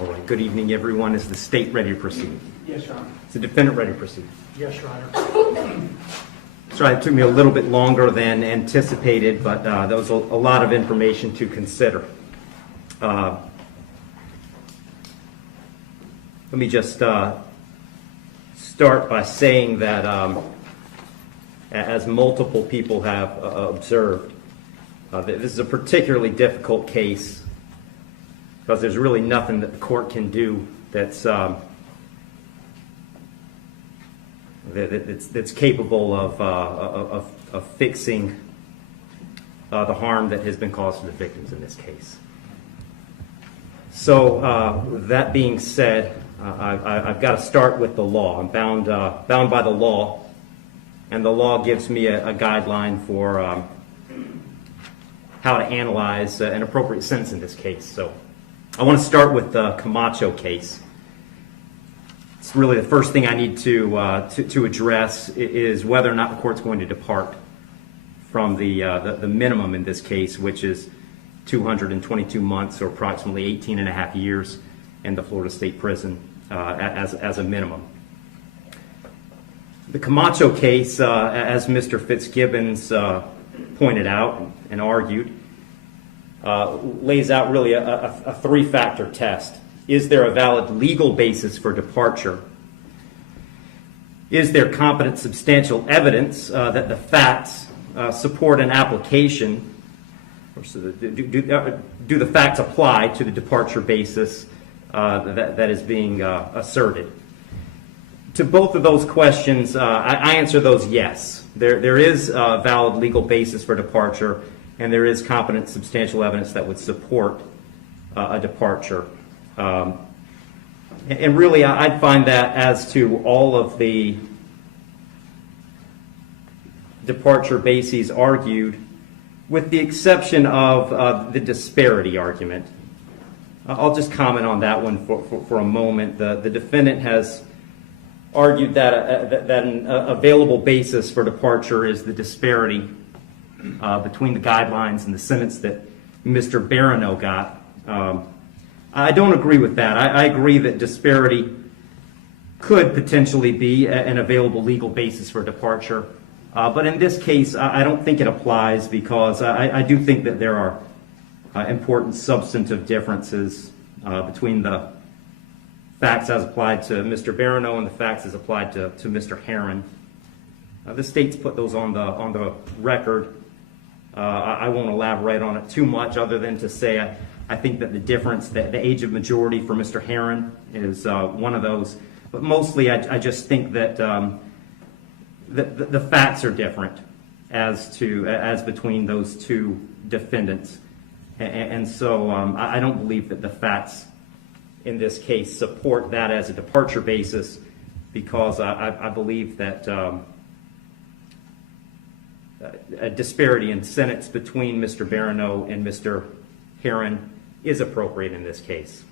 All right, good evening, everyone. Is the state ready to proceed? Yes, Your Honor. Is the defendant ready to proceed? Yes, Your Honor. So it took me a little bit longer than anticipated, but there was a lot of information to consider. Let me just start by saying that as multiple people have observed, this is a particularly difficult case because there's really nothing that the court can do that's capable of fixing the harm that has been caused to the victims in this case. So that being said, I've got to start with the law. I'm bound by the law, and the law gives me a guideline for how to analyze an appropriate sentence in this case. So I want to start with the Camacho case. It's really the first thing I need to address is whether or not the court's going to depart from the minimum in this case, which is 222 months or approximately 18 and a half years in the Florida State Prison as a minimum. The Camacho case, as Mr. Fitzgibbons pointed out and argued, lays out really a three-factor test. Is there a valid legal basis for departure? Is there competent substantial evidence that the facts support an application? Do the facts apply to the departure basis that is being asserted? To both of those questions, I answer those yes. There is a valid legal basis for departure, and there is competent substantial evidence that would support a departure. And really, I'd find that as to all of the departure bases argued, with the exception of the disparity argument. I'll just comment on that one for a moment. The defendant has argued that an available basis for departure is the disparity between the guidelines and the sentence that Mr. Barano got. I don't agree with that. I agree that disparity could potentially be an available legal basis for departure. But in this case, I don't think it applies because I do think that there are important substantive differences between the facts as applied to Mr. Barano and the facts as applied to Mr. Heyrin. The state's put those on the record. I won't elaborate on it too much other than to say I think that the difference, the age of majority for Mr. Heyrin is one of those. But mostly I just think that the facts are different as between those two defendants. And so I don't believe that the facts in this case support that as a departure basis because I believe that a disparity in sentence between Mr. Barano and Mr. Heyrin is appropriate in this case.